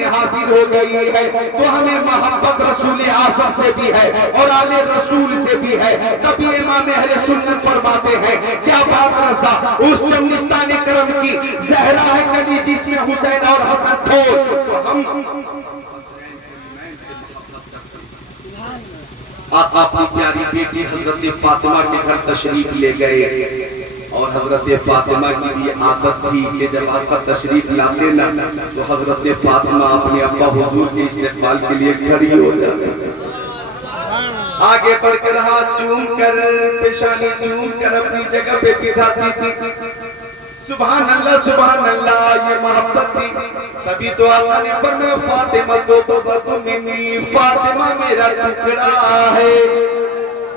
ہمیں حاصل ہو گئی ہے تو ہمیں محبت رسول اعظم سے بھی ہے اور آل رسول سے بھی ہے. کبھی امام اہل سنت فرماتے ہیں کیا بات رضا اس چنگستان کرم کی زہرا ہے کلی جس میں حسین اور حسن تھو. تو ہم آقا اپنی پیاری بیٹی حضرت فاطمہ کے گھر تشریف لے گئے اور حضرت فاطمہ کی بھی عادت تھی کہ جب آقا تشریف لاتے نا تو حضرت فاطمہ اپنے ابا حضور کے استقبال کے لیے کھڑی ہو جاتی. آگے بڑھ کر ہاتھ چوم کر پیشانی چوم کر اپنی جگہ پہ بٹھاتی تھی. سبحان اللہ یہ محبت تھی. تبھی تو آقا نے فرمایا فاطمہ تو بذات منی، فاطمہ میرا ٹکڑا ہے،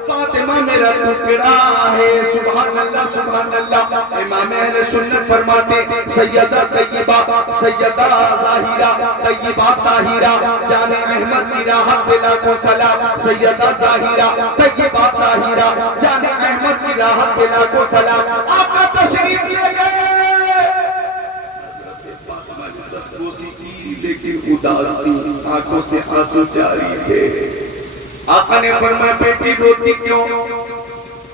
فاطمہ میرا ٹکڑا ہے. سبحان اللہ. امام اہل سنت فرماتے سیدہ طیبہ، سیدہ ظاہرہ، طیبہ طاہرہ، جان احمد کی راحت پہ لاکھوں سلام. سیدہ ظاہرہ، طیبہ طاہرہ، جان احمد کی راحت پہ لاکھوں سلام. آقا تشریف لے گئے لیکن اداس تھی، آنکھوں سے آنسو جاری تھے. آقا نے فرمایا بیٹی روتی کیوں؟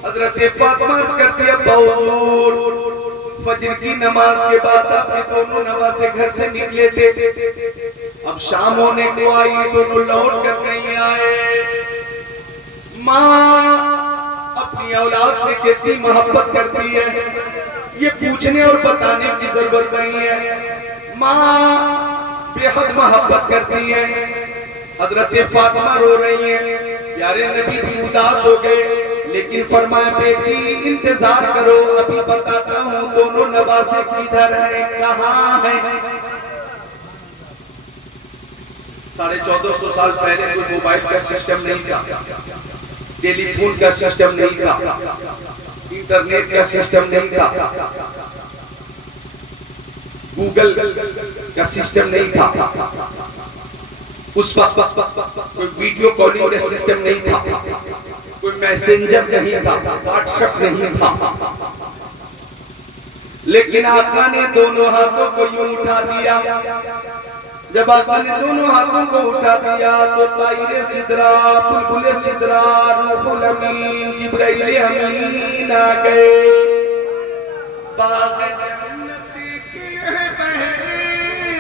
حضرت فاطمہ عرض کرتی ابا حضور فجر کی نماز کے بعد اپنے دونوں نواسے گھر سے نکلے تھے، اب شام ہونے کو آئی دونوں لوٹ کر نہیں آئے. ماں اپنی اولاد سے کتنی محبت کرتی ہے یہ پوچھنے اور بتانے کی ضرورت نہیں ہے. ماں بے حد محبت کرتی ہے. حضرت فاطمہ رو رہی ہیں. پیارے نبی بھی اداس ہو گئے لیکن فرمایا بیٹی انتظار کرو ابھی بتاتا ہوں دونوں نواسے کدھر ہیں کہاں ہیں. 1450 سال پہلے کوئی موبائل کا سسٹم نہیں تھا، ٹیلی فون کا سسٹم نہیں تھا، انٹرنیٹ کا سسٹم نہیں تھا، گوگل کا سسٹم نہیں تھا، اس وقت کوئی ویڈیو کالنگ کا سسٹم نہیں تھا، کوئی میسنجر نہیں تھا، واٹس ایپ نہیں تھا. لیکن آقا نے دونوں ہاتھوں کو یوں اٹھا دیا. جب آقا نے دونوں ہاتھوں کو اٹھا دیا تو طائر سدرا، بلبل سدرا، روح الامین، جبرائیل امین آ گئے. باغ جنت کی ہے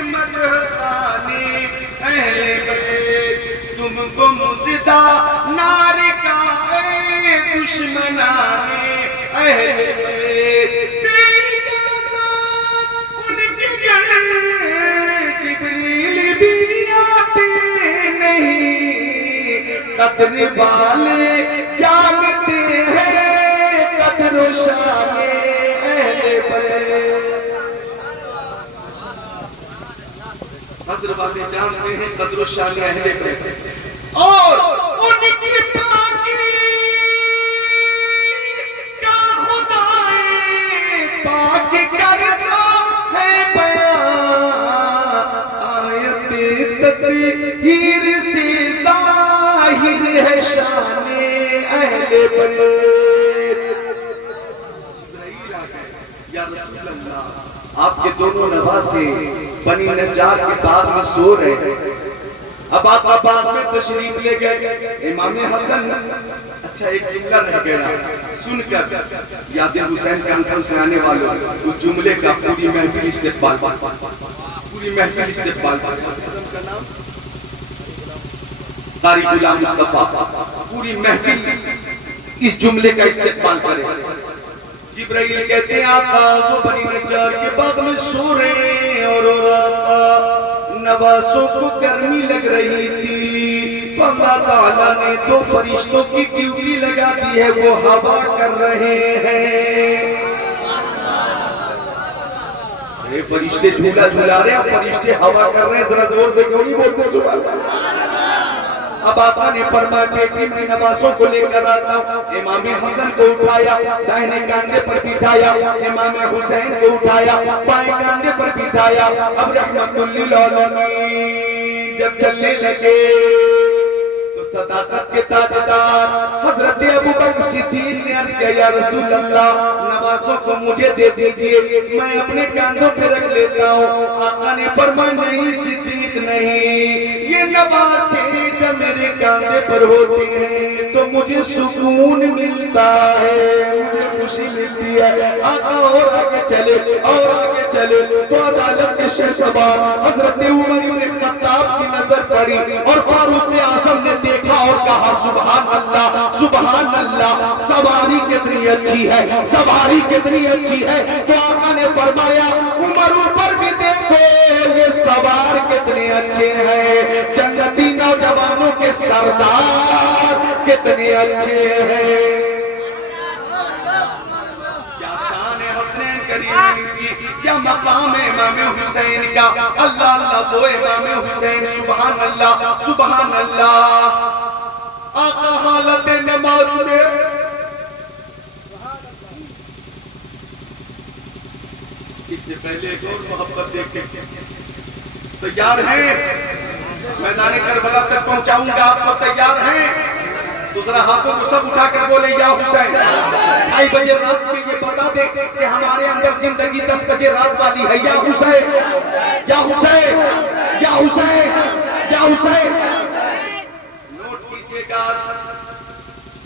مدح خانے اہل بیت، تم کو مزدہ نار کا اے دشمنان اہل بیت. بے اجازت ان کے گھر جبریل بھی آتے نہیں، قدر والے جانتے ہیں قدر و شان اہل بیت. قدر والے جانتے ہیں قدر و شان اہل بیت اور ان کی پاکی کا خدائے پاک کرتا ہے بیان. آیت تطہیر سے ظاہر ہے شان اہل بیت. یا رسول اللہ آپ کے دونوں نواسے بنی نجار کے باغ میں سو رہے ہیں. اب آقا باغ میں تشریف لے گئے. امام حسن اچھا ایک جملہ رہ گیا سن کر یاد حسین کانفرنس میں آنے والوں اس جملے کا پوری محفل استقبال قاری غلام مصطفیٰ پوری محفل اس جملے کا استقبال کرے. جبرائیل کہتے ہیں آقا جو بنی نجار کے باغ میں سو رہے ہیں اور آقا نواسوں کو گرمی لگ رہی تھی تو اللہ تعالیٰ نے دو فرشتوں کی ڈیوٹی لگا دی ہے وہ ہوا کر رہے ہیں. اے فرشتے جھولا جھولا رہے ہیں فرشتے ہوا کر رہے ہیں ذرا زور سے کیوں نہیں بولتے سبحان اللہ. اب آقا نے فرمایا بیٹی میں نواسوں کو لے کر آتا ہوں. امام حسن کو اٹھایا دائیں کاندھے پر بٹھایا، امام حسین کو اٹھایا بائیں کاندھے پر بٹھایا. اب رحمت للعالمین جب چلنے لگے تو صداقت کے تاجدار حضرت ابو بکر صدیق نے عرض کیا یا رسول اللہ نوازوں کو مجھے دے دیجئے میں اپنے کاندھوں پہ رکھ لیتا ہوں. آقا نے فرمایا نہیں صدیق نہیں, یہ نوازیں جب میرے کاندھے پر ہوتے ہیں تو مجھے سکون ملتا ہے, مجھے خوشی ملتی ہے. آقا اور آگے چلے اور آگے چلے تو عدالت کے شہسوار حضرت عمر بن خطاب کی نظر پڑی اور فاروق اعظم نے دیکھا اور کہا سبحان اللہ سبحان اللہ, سواری کتنی اچھی ہے, سواری کتنی اچھی ہے. تو آقا نے فرمایا عمر اوپر بھی دیکھو یہ سوار کتنے اچھے ہیں, جنتی نوجوانوں کے سردار کتنے اچھے ہیں. کیا شان ہے حسنین کریم کی, کیا مقام ہے امام حسین کا. اللہ اللہ وہ امام حسین, سبحان اللہ سبحان اللہ. آقا حالت نماز میں اس سے پہلے ایک اور محبت دیکھیں. تیار ہیں؟ میدان کربلا تک پہنچاؤں گا آپ کو, تیار ہیں؟ دوسرا ہاتھوں کو سب اٹھا کر بولے یا حسین. 2:30 بجے رات میں یہ بتا دے کہ ہمارے اندر زندگی 10 بجے رات والی ہے. یا حسین یا حسین یا حسین یا حسین. نوٹ کیجئے گا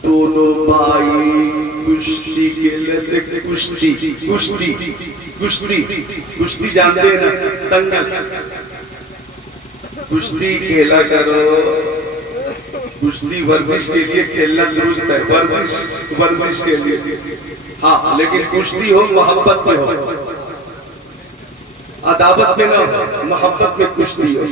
دونوں بھائی کشتی کھیلتے, کشتی کشتی کشتی کشتی جانتے ہیں نا, دنگل کشتی کھیلا کرو. کشتی ورزش کے لیے کھیلنا درست ہے, ورزش کے لیے ہاں, لیکن کشتی ہو محبت میں ہو, عداوت میں نہ ہو, محبت میں کشتی ہو.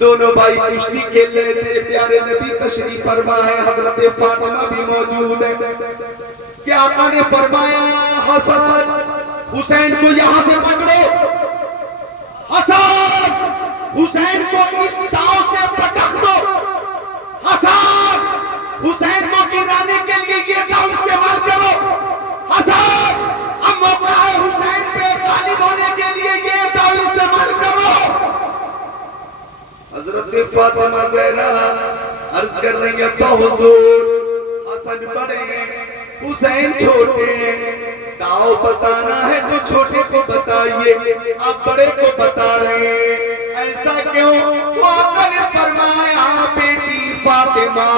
دونوں بھائی کشتی کھیل رہے تھے, پیارے نبی تشریف فرما ہے, حضرت فاطمہ بھی موجود ہے. کہ آقا نے فرمایا حسن حسین کو یہاں سے پکڑو, حسن حسین کو اس چاؤ سے پٹخ دو, حسن حسین کو گرانے کے لیے یہ داؤ استعمال کرو, حسن اب موقع ہے حسین پہ غالب ہونے کے لیے یہ داؤ استعمال کرو. حضرت فاطمہ زہرا عرض کر رہی ہیں حضور حسن بڑے ہیں حسین چھوٹے ہیں, داؤ بتانا ہے تو چھوٹے کو بتائیے, آپ بڑے کو بتا رہے ہیں, ایسا کیوں؟ تو آقا نے فرمایا بیٹی فاطمہ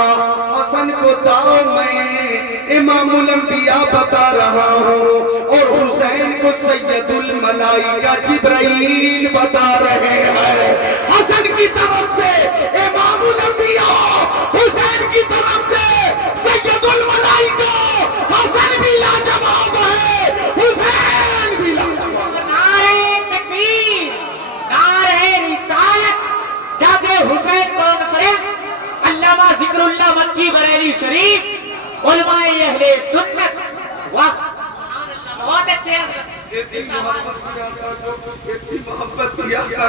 حسن کو داؤ میں امام الانبیاء بتا رہا ہوں اور حسین کو سید الملائکہ جبرائیل بتا رہے ہیں. حسن کی طرف سے امام الانبیاء, حسین کی طرف سے سید الملائکہ. حسن بھی لاجواب ہے, حسین بھی لاجواب ہے. نعرہ تکبیر, نعرہ رسالت, جاگے حسین کانفرنس, علامہ ذکر اللہ مکی بریلی شریف, علماء اہل سنت. واہ بہت اچھے حضرت. ایسی محبت کی آقا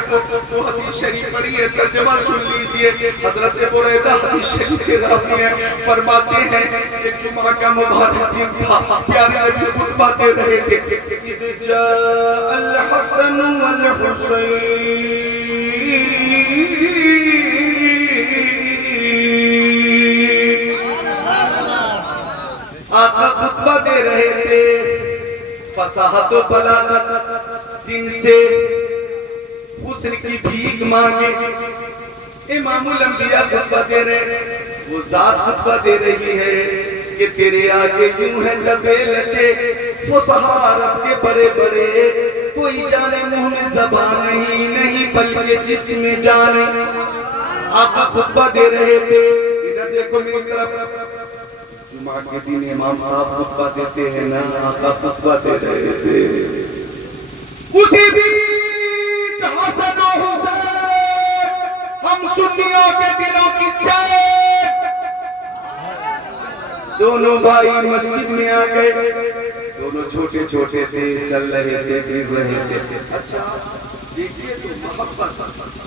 کو حدیث شریف پڑھی ہے, ترجمہ سن لیجئے. حضرت بریدہ حدیث شریف کے راوی ہیں, فرماتے ہیں کہ جمعہ کا مبارک دن تھا, پیارے نبی خطبہ دے رہے تھے. اذ جاء الحسن والحسین, آقا خطبہ دے رہے تھے, فصاحت و بلاغت جن سے حسن کی بھیک مانگے. امام الانبیاء خطبہ دے رہے, وہ ذات خطبہ دے رہی ہے کہ تیرے آگے یوں ہے لبے لچے فصحاء عرب کے بڑے بڑے, کوئی جانے منہ میں زبان نہیں بلکہ جسم میں جانے. آقا خطبہ دے رہے تھے, ادھر دیکھو میری طرف. جمعہ کے دن امام صاحب خطبہ دیتے ہیں نا, آقا خطبہ دے رہے تھے. اسی بیچ حسن و حسین ہم سنیوں کے دلوں کی چیت, دونوں بھائی مسجد میں آ گئے. دونوں چھوٹے چھوٹے تھے, چل رہے تھے, پھر رہے تھے. اچھا دیکھئے تو محبت.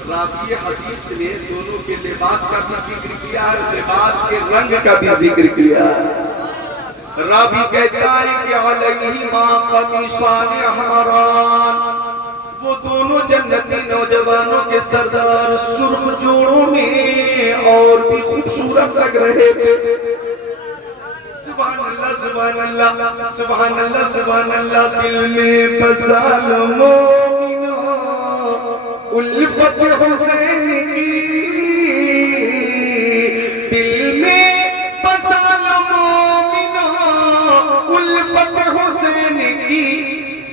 راوی حدیث نے دونوں کے لباس کا بھی ذکر کیا ہے, لباس کے رنگ کا بھی ذکر کیا ہے. راوی کہتا ہے کہ علیہما قمیصان احمران, وہ دونوں جنتی نوجوانوں کے سردار سرخ جوڑوں میں اور بھی خوبصورت لگ رہے تھے. سبحان اللہ سبحان اللہ سبحان اللہ سبحان اللہ. دل میں بسا لو مومنو الفت حسین کی, دل میں بسا لو مومنو الفت حسین کی,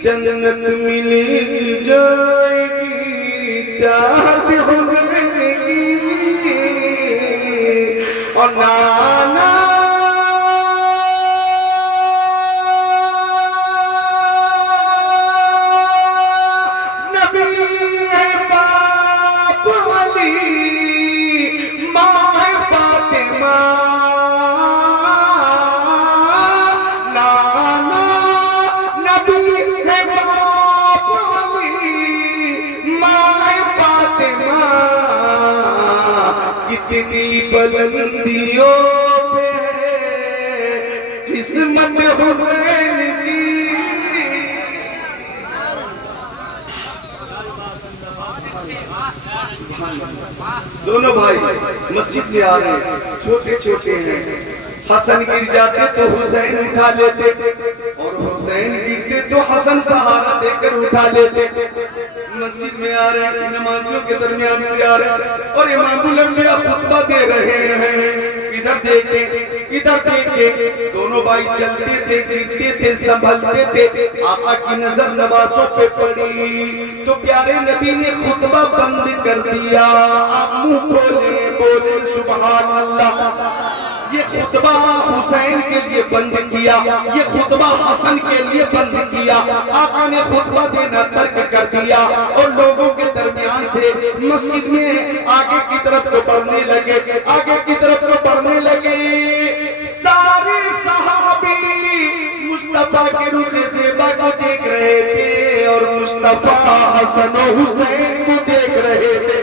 جنت ملے جائے گی چاہت حسین کی. اور نانا کتنی بلندیوں پہ ہے قسمت حسین کی. دونوں بھائی مسجد میں آ رہے ہیں, چھوٹے چھوٹے ہیں. حسن گر جاتے تو حسین اٹھا لیتے, اور حسین گرتے تو حسن سہارا دے کر اٹھا لیتے. مسجد میں آ رہے ہیں, نمازیوں کے درمیان سے آ رہے ہیں, اور امام الانبیاء خطبہ دے رہے ہیں. ادھر دیکھیں ادھر دیکھیں, دونوں بھائی چلتے تھے, گرتے تھے, سنبھلتے تھے. آقا کی نظر نوازوں پہ پڑی تو پیارے نبی نے خطبہ بند کر دیا. آپ منہ کھولے بولے سبحان اللہ. یہ خطبہ حسین کے لیے بند کیا, یہ خطبہ حسن کے لیے بند کیا. آقا نے خطبہ دینا ترک کر دیا اور لوگوں کے درمیان سے مسجد میں آگے کی طرف کو بڑھنے لگے, آگے کی طرف کو بڑھنے لگے. سارے صحابی مصطفیٰ کے رخ زیبا کو دیکھ رہے تھے اور مصطفیٰ حسن و حسین کو دیکھ رہے تھے.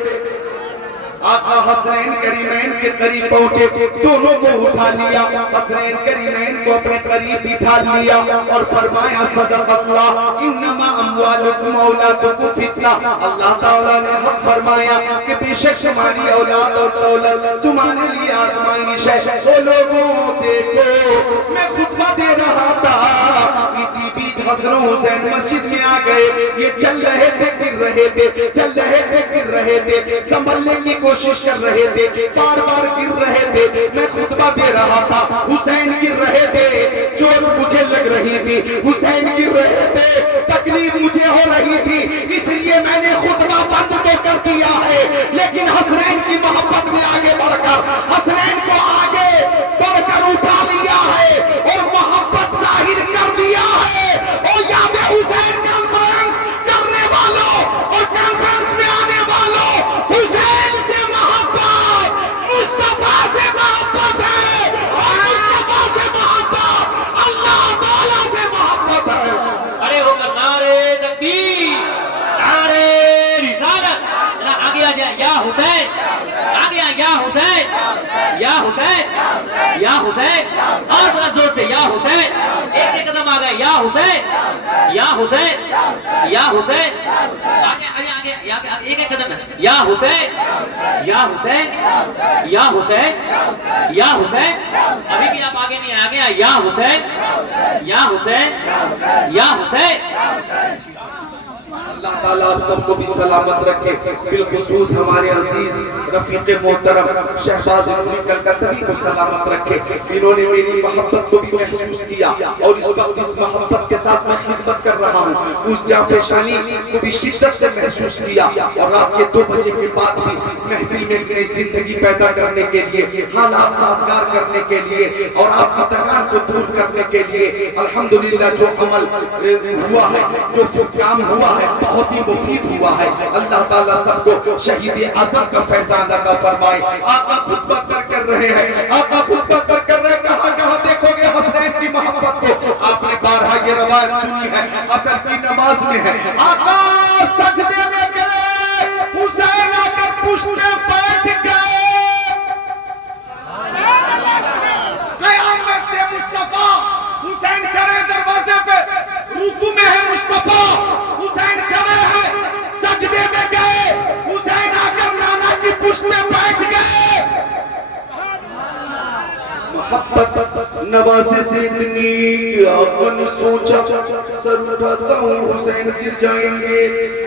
آقا حسین کریمین کے قریب پہنچے, دونوں کو اٹھا لیا, حسین کریمین کو اپنے قریب بٹھا لیا اور فرمایا صدق اللہ انما اموالکم اولادکم فتنہ. اللہ تعالیٰ نے حق فرمایا کہ بے شک تمہاری اولاد اور دولت تمہارے لیے آزمائش ہے. او لوگوں دیکھو, میں خطبہ دے رہا تھا, اسی بیچ حسن و حسین مسجد میں آ گئے. یہ چل رہے تھے گر رہے تھے, چل رہے تھے گر رہے تھے, سنبھلنے کی کوشش کر رہے تھے, بار بار گر رہے تھے. میں خطبہ دے رہا تھا, حسین گر رہے تھے, چوٹ مجھے لگ رہی تھی, حسین گر رہے تھے, تکلیف مجھے ہو رہی تھی, اس لیے میں نے خطبہ بند تو کر دیا ہے, لیکن حسین کی محبت میں آگے بڑھ کر حسین کو آگے بڑھ کر اٹھا لیا ہے اور محبت ظاہر کر دیا ہے. اور یاد حسین کانفرنس کرنے والوں اور کانفرنس میں آنے والوں, حسین سے محبت, مصطفیٰ سے محبت ہے, اور مصطفیٰ سے محبت اللہ تعالیٰ سے محبت ہے. ارے ہو کر نعرے تکبیر, نعرے رسالت. آگے آ جائے یا حسین, آگے آ یا حسین, یا حسین, یا حسین, اور بڑا زور سے یا حسین. ایک ایک قدم آ گئے, یا حسین, یا حسین, یا حسین. آگے آگے آگے ایک ایک قدم, یا حسین, یا حسین, یا حسین, یا حسین. ابھی بھی آپ آگے نہیں آگے آئے, یا حسین, یا حسین, یا حسین. اللہ تعالیٰ آپ سب کو بھی سلامت رکھے, بالخصوص ہمارے عزیز رفیق محترم شہباز نوری کلکتری کو سلامت رکھے. انہوں نے میری محبت کو بھی محسوس کیا اور اس وقت اس محبت کے ساتھ میں خدمت کر رہا ہوں, اس جانفشانی کو بھی شدت سے محسوس کیا. اور رات کے 2 بجے کے بعد بھی محفل میں نئی زندگی پیدا کرنے کے لیے, حالات سازگار کرنے کے لیے اور آپ کی تکان کو دور کرنے کے لیے الحمدللہ جو عمل ہوا ہے, جو کام ہوا ہے, بہت ہی مفید ہوا ہے. اللہ تعالیٰ سب کو شہید اعظم کا فیضان عطا فرمائے. آقا خطبہ کر رہے ہیں, آقا خطبہ کر رہے ہیں. کہاں کہاں دیکھو گے حسین کی محبت کو. آپ نے بارہا یہ روایت سنی ہے, عصر کی نماز میں ہے. آقا سجدے میں گئے, حسین آ کر پشت میں بیٹھ گئے. قیامت مصطفیٰ, حسین کھڑے دروازے پہ, رکوع میں ہے مصطفیٰ, حسین کھڑے ہیں, سجدے میں گئے, حسین آ کر نانا کی پشت میں بیٹھ گئے. محبت نوازے سے اتنی کہ آقا نے سوچا سر اٹھاتا ہوں حسین گر جائیں گے،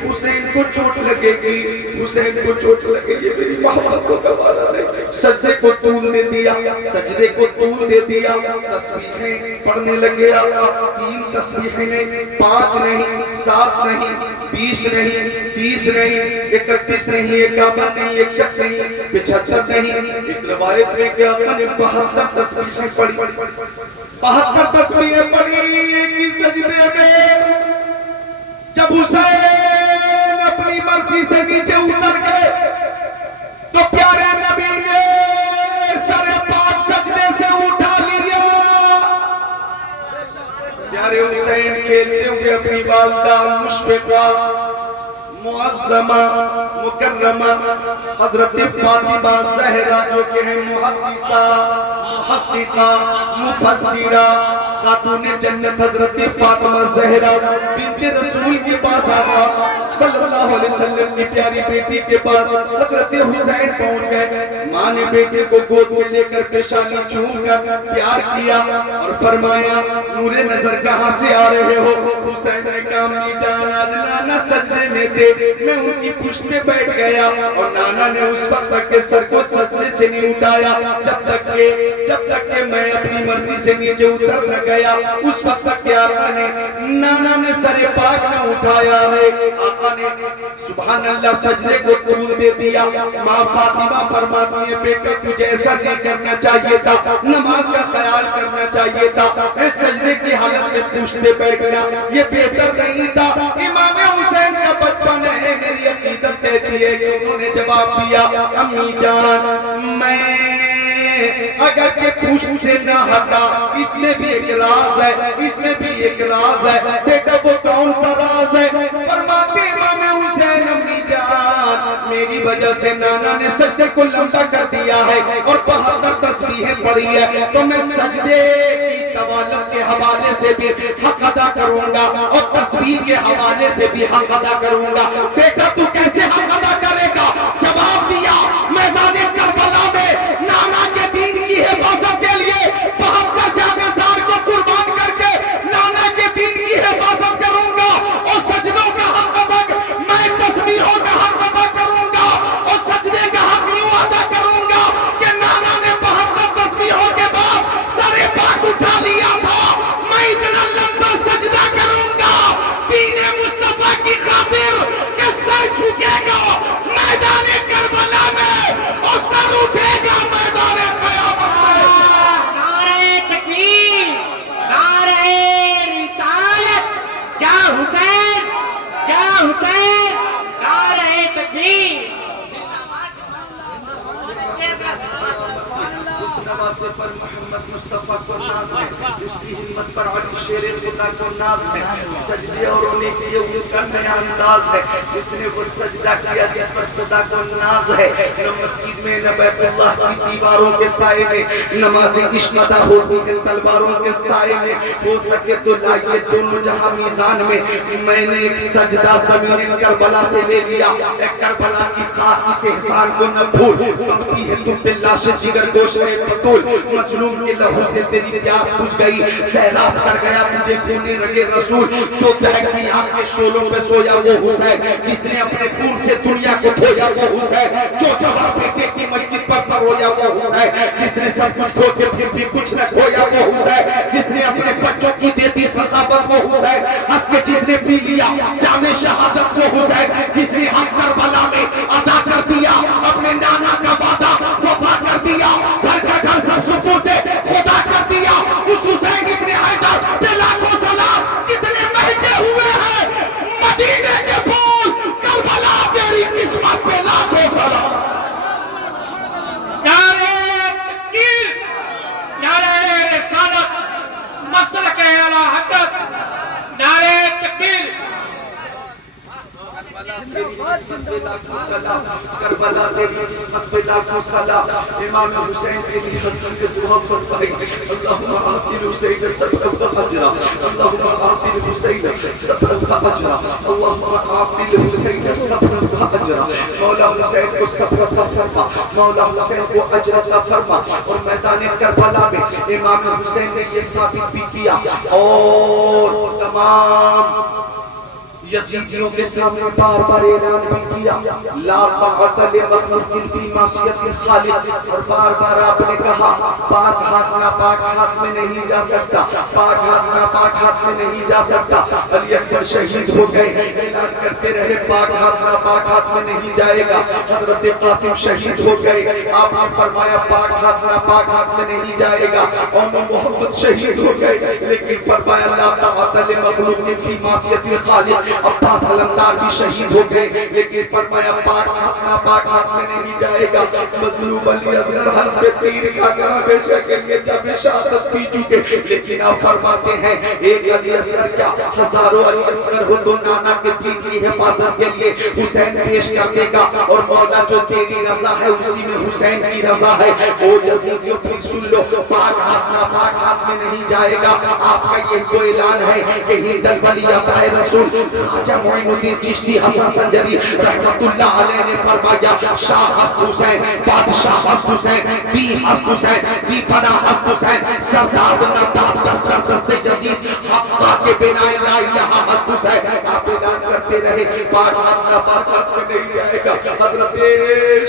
حسین کو چوٹ لگے گی، حسین کو چوٹ لگے گی، میری محبت کو گوارا نہیں۔ سجدے کو طول دے دیا، سجدے کو طول دے دیا، تسبیحیں پڑھنے لگے آقا، 3 تسبیحیں نہیں، 5 نہیں، 7 نہیں، 20 نہیں، 30 نہیں، 31 نہیں، 51 نہیں، 61 نہیں، 75 نہیں۔ ایک روایت میں کہ آقا نے 72 تسبیحیں پڑھی، 72 تسبیحیں پڑھی کہ سجدے میں جب حسین اپنی مرضی سے نیچے اتر گئے تو پیارے نبی نے سر پاک سجدے سے اٹھا لیا۔ پیارے حسین کھیلتے ہوئے اپنی والدہ مشفقہ معظمہ مکرمہ حضرت فاطمہ زہرا جو کہ ہیں محدثہ محققہ مفسرہ خاتون جنت حضرت فاطمہ زہرا بنت رسول کے پاس آقا صلی اللہ علیہ وسلم کی پیاری بیٹی کے پاس حضرت حسین پہنچ گئے۔ ماں نے بیٹے کو گود میں لے کر پیشانی چوم کر پیار کیا اور فرمایا نور نظر کہاں سے آ رہے ہو؟ حسین نے کہا امی جان آج نانا سجدے میں تھے، میں ان کی پشت پہ بیٹھ گیا اور نانا نے اس وقت تک کے سر کو سجدے سے نہیں اٹھایا جب تک کہ میں اپنی مرضی سے نیچے اتر نہ گیا، اس وقت تک کہ آقا نے نانا نے سر پاک نہ اٹھایا ہے۔ آقا نے سبحان اللہ سجدے کو طول دے دیا۔ ماں فاطمہ فرماتی ہے بیٹا تجھے ایسا نہیں کرنا چاہیے تھا، نماز کا خیال کرنا چاہیے تھا، اے سجدے کی حالت میں پشت پہ بیٹھنا یہ بہتر نہیں تھا۔ امام حسین کا بچپن ہے، میری عقیدت کہتی ہے کہ انہوں نے جواب دیا امی جان میں اگرچہ پشت سے نہ ہٹا اس میں بھی ایک راز ہے، اس میں بھی ایک راز ہے، بیٹا وہ کون سا راز ہے؟ فرماتے امام حسین امی جان میری وجہ سے نانا نے سجدے کو لمبا کر دیا ہے اور 72 تسبیحیں پڑھی ہے، تو میں سجدے کی طوالت کے حوالے سے بھی حق ادا کروں گا اور تسبیح کے حوالے سے بھی حق ادا کروں گا۔ بیٹا تو کیسے حق ادا کرے گا؟ جواب دیا میدان کربلا میں نانا کے دین کی حفاظت کے لیے 72 جانے سار کو قربان کر کے نانا کے دین کی حفاظت کروں گا اور سجدوں کا حق ادا میں تسبیحوں کا حق ادا کروں گا اور سجدے کا حق یوں ادا کروں گا کہ نانا نے 72 تسبیحوں کے بعد سر پاک اٹھا لیا تھا، میں اتنا لمبا سجدہ کروں گا دین مصطفیٰ کی خاطر کہ سر جھکے گا میدان کربلا میں اور سر اٹھے گا میدان قیامت میں۔ نعرہ تکبیر، نعرہ رسالت، یا حسین، یا حسین، نعرہ تکبیر۔ اس نواسے پر محمد مصطفیٰ کو ناز ہے، اس کی ہمت پر علی شیر خدا کو ناز ہے، سجدے اور رونے کے ان کا نیا انداز ہے، اس نے وہ سجدہ کیا جس پر خدا کو ناز ہے۔ نہ مسجد میں نہ بیت اللہ کی دیواروں کے سائے میں نماز عشق ادا ہوتی ہے تلواروں کے سائے میں، ہو سکے تو لائیے دونوں جہاں میزان میں۔ میں نے ایک سجدہ زمین کربلا سے لے لیا، ایک کربلا کی خاک اس احسان کو نہ بھول، کمپی ہے تم پہ لاش جگر گوشت بطول، مظلوم کے لہو سے تیری پیاس بجھ گئی، سیراب کر گیا تجھے خون رگے رسول، جو دہکتی آگ کے شعلوں پہ سویا وہ حسین، جس نے اپنے خون سے دنیا کو دھویا وہ حسین، جو جواب بیٹے کی مسجد پر نہ رویا وہ حسین، جس نے سب کچھ کھو کے پھر بھی کچھ نہ کھویا وہ حسین، جس نے اپنے بچوں کی دیتی سخاوت وہ حسین، ہنس کے جس نے پی لیا جام شہادت وہ حسین، جس نے حق کربلا میں ادا کر دیا اپنے نانا کا وعدہ وفا کر دیا، گھر کا گھر سب سپردے خدا کر دیا، اس حسین ابن حیدر پہ لاکھوں سلام کتنے مہنگے ہوئے ہیں، مدینے کے پھول کربلا تیری قسمت پہ لاکھوں سلام۔ کربلا تیری قسمت پہ لاکھوں سلام امام حسین کے لیے حضرت کے دعا فرمائی اللہم آتی الحسین صبر و اجرا اللہم آتی الحسین صبر و اجرا اللہم آتی الحسین صبر و اجرا مولا حسین کو صبر عطا فرما مولا حسین کو اجر عطا فرما اور میدان کربلا میں امام حسین نے یہ ثابت بھی کیا اور تمام یزیدیوں کے سامنے بار بار اعلان بھی کیا لا طاعت لمخلوق فی معصیت الخالق اور بار بار آپ نے کہا پاک ہاتھ ناپاک ہاتھ میں نہیں جا سکتا پاک ہاتھ ناپاک ہاتھ میں نہیں جا سکتا علی اکبر شہید ہو گئے اعلان کرتے رہے پاک ہاتھ ناپاک ہاتھ میں نہیں جائے گا حضرت قاسم شہید ہو گئے آپ نے فرمایا پاک ہاتھ ناپاک ہاتھ میں نہیں جائے گا اور محمد شہید ہو گئے لیکن فرمایا لا طاعت لمخلوق فی معصیت الخالق عباس علمدار بھی شہید ہو گئے لیکن فرمایا پاک ہاتھ ناپاک ہاتھ میں نہیں جائے گا مظلوم علی اصغر ہر پہ تیر کا کرا بے شک یہ جب شہادت پی چکے لیکن آپ فرماتے ہیں ایک علی اصغر کیا ہزاروں علی اصغر ہو تو نانا کے دین کی حفاظت کے لیے حسین پیش کر دے گا اور مولا جو تیری رضا ہے اسی میں حسین کی رضا ہے او یزیدیوں پھر سن لو پاک ہاتھ ناپاک ہاتھ میں نہیں جائے گا آپ کا یہ تو اعلان ہے کہ ہند الولی عطا رسول خواجہ معین الدین چشتی حسن سنجری رحمت اللہ علیہ نے فرمایا شاہ ہست حسین بادشاہ ہست حسین بی ہست حسین بی پناہ ہست حسین سرداد نتاب دستر دست یزید حقا کے بنا لا الہ ہست حسین آپ اعلان کرتے رہے پاک ہاتھ ناپاک ہاتھ میں نہیں جائے گا حضرت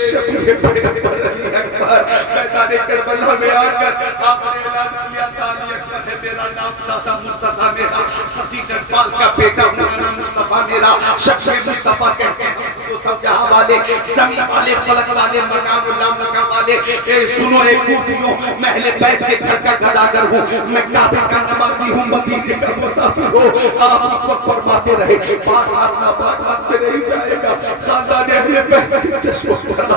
شفیع پیغمبر علی اکبر میدان کربلا میں آ کر آپ نے اعلان کیا علی اکبر ہے میرا نام دادا مرتضی میرا صدیق اقبال کا بیٹا مولانا مصطفیٰ میرا شخص مصطفیٰ کہتے ہیں تو سب جہاں والے زمین والے فلک والے مقام اللہ مقام والے سنو اے کوفیوں میں اہل بیت کے گھر کا گداگر ہوں میں کعبے کا نمازی ہوں مدینے کا مسافر ہوں آپ اس وقت فرماتے رہے پاک ہاتھ ناپاک ہاتھ میں نہیں جائے گا خاندان اہل بیت کے چشموں پر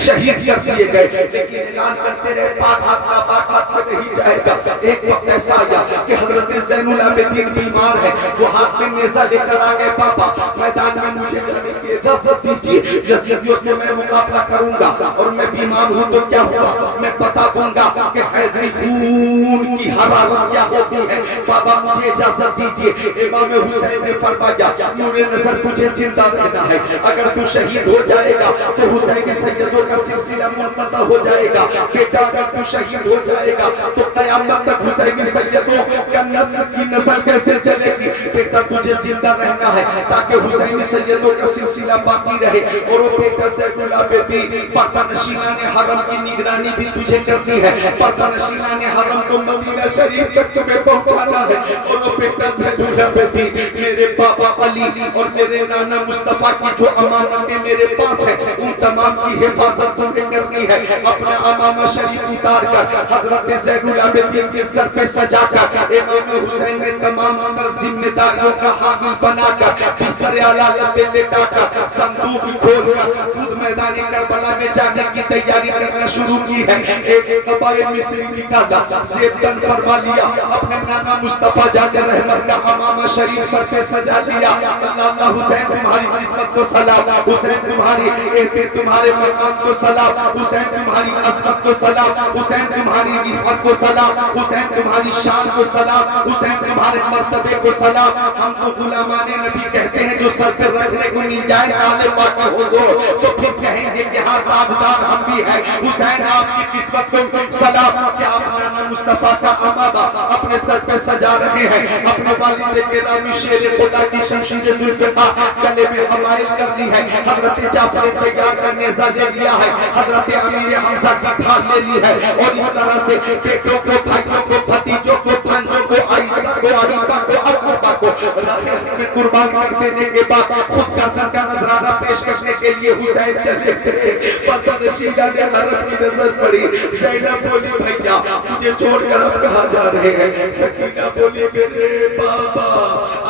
شہید کر دیے گئے لیکن اعلان کرتے رہے پاک ہاتھ ناپاک ہاتھ میں نہیں جائے گا ایک وقت ایسا آیا کہ حضرت زین العابدین بیمار ہے وہ ہاتھ میں نیزہ لے کر آ گئے پاپا میدان میں مجھے جانے کی اجازت دیجیے یزیدیوں سے میں مقابلہ کروں گا اور میں بیمار ہوں تو کیا ہوا میں بتا دوں گا کہ حیدری خون کی حرارت کیا ہوتی ہے بابا مجھے اجازت دیجیے امام حسین نے فرمایا نور نظر تجھے زندہ رہنا ہے اگر تو شہید ہو جائے گا تو حسین سیدوں کا سلسلہ منقطع ہو جائے گا بیٹا اگر تو شہید ہو جائے گا تو قیامت تک حسین سیدوں کا نسل کی نسل کیسے چلے گی بیٹا تجھے زندہ رہنا ہے تاکہ حسین سیدوں کا سلسلہ باقی رہے اور وہ بیٹا زین العابدین پردہ نشینان حرم کی نگرانی بھی تجھے کرنی ہے پردہ نشینان حرم کو مدینہ شریف تک تمہیں پہنچانا ہے اور وہ بیٹا زین العابدین میرے بابا علی اور میرے نانا مصطفیٰ کی جو امانتیں میرے پاس ہیں ان تمام کی حفاظت تمہیں کرنی ہے اپنا امامہ شریف اتار کر حضرت زین العابدین کے سر پہ سجا کر امام حسین نے تمام اندر ذمہ داریوں کا حامل بنا کر بستر علالت پہ لٹا کر صندوق کھول کر خود میدان کربلا میں جانے کی تیاری کرنا شروع کی ہے ایک قبائل مصری نکالا زیبدن فرما لیا اپنے نانا مصطفیٰ جان رحمت کا امامہ شریف سر پہ سجا دیا اللہ حسین تمہاری قسمت کو سلام حسین تمہاری احتر تمہارے مقام کو سلام حسین تمہاری عظمت کو سلام حسین تمہاری رفعت کو سلام حسین تمہاری شان کو سلام حسین تمہارے مرتبے کو سلام ہم تو غلامان نبی کہتے ہیں جو سر پہ رکھنے کو مل جائے نالے پاک حضور تو پھر کہیں گے کہ ہاں تاجدار ہم بھی ہیں حسین آپ کی قسمت کو سلام کہ آپ نانا مصطفیٰ کا امامہ اپنے سر پہ سجا رہے ہیں اپنے والد گرامی شیر خدا کی شمشیر ذوالفقار گلے میں حمائل کر لی ہے حضرت جعفر تیار کا نیزہ لے لیا ہے حضرت امیر حمزہ کی ڈھال لے لی ہے اور اس طرح سے بیٹوں کو بھائیوں کو بھتیجوں کو بھانجوں کو عائشہ کو علیبہ کو عقبہ کو راہ میں قربان کر دینے کے بعد خود گردن کا نظرانہ پیش کرنے کے لیے حسین چلے تھے پردہ نشینہ نے حرم کی نظر پڑی زینب بولی بھیا مجھے چھوڑ کر اب کہاں جا رہے ہیں سکینہ بولی میرے بابا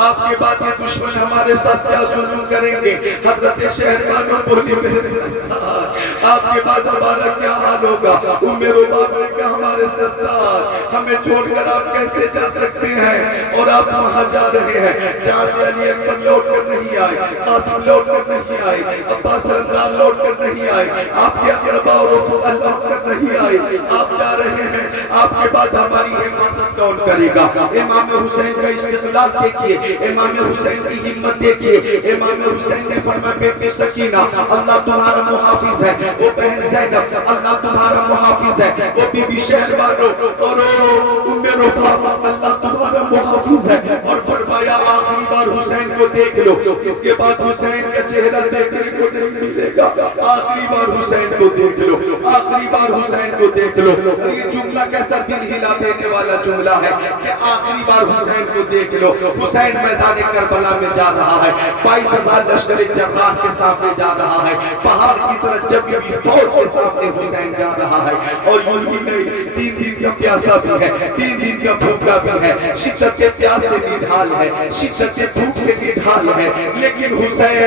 آپ کے بعد یہ دشمن ہمارے ساتھ کیا ظلم کریں گے حضرت شہربانو بولی میرے سردار آپ کے بعد ہمارا کیا حال ہوگا امیر و بابا کا ہمارے سردار ہمیں چھوڑ کر آپ کیسے جا سکتے ہیں اور آپ وہاں جا رہے ہیں جہاں سے علی اکبر لوٹ کر نہیں آئے قاسم لوٹ کر نہیں آئے، عباس علمدار لوٹ کر نہیں آئے، آپ کے اقربا اور رفقا لوٹ کر نہیں آئے، آپ جا رہے ہیں، آپ کے بعد ہماری حفاظت کون کرے گا؟ امام حسین کا استقلال دیکھیے، امام حسین کی ہمت دیکھیے، امام حسین نے فرمایا بیٹی سکینہ اللہ تمہارا محافظ ہے، وہ بہن زینب اللہ تمہارا محافظ ہے، وہ بی بی شہربانو اور ام روحا اللہ تمہارا محافظ ہے، اور فرمایا آخری بار حسین کو دیکھ لو، اس کے بعد حسین کا چہرہ دیکھنے کو نہیں ملے گا، آخری بار حسین کو دیکھ لو، آخری بار حسین کو دیکھ لو۔ یہ جملہ کیسا دل ہلا دینے والا جملہ ہے کہ آخری بار حسین کو دیکھ لو۔ حسین میدان کربلا میں جا رہا ہے، 22,000 لشکر جرار کے سامنے جا رہا ہے، پہاڑ کی طرف جب بھی فوج کے سامنے حسین جا رہا ہے، اور یوں ہی نہیں 3 دن کا پیاسا بھی ہے، 3 دن کا بھوکا بھی ہے، شدت پیاس سے نڈھال ہے، شدت بھوک سے نڈھال ہے، لیکن حسین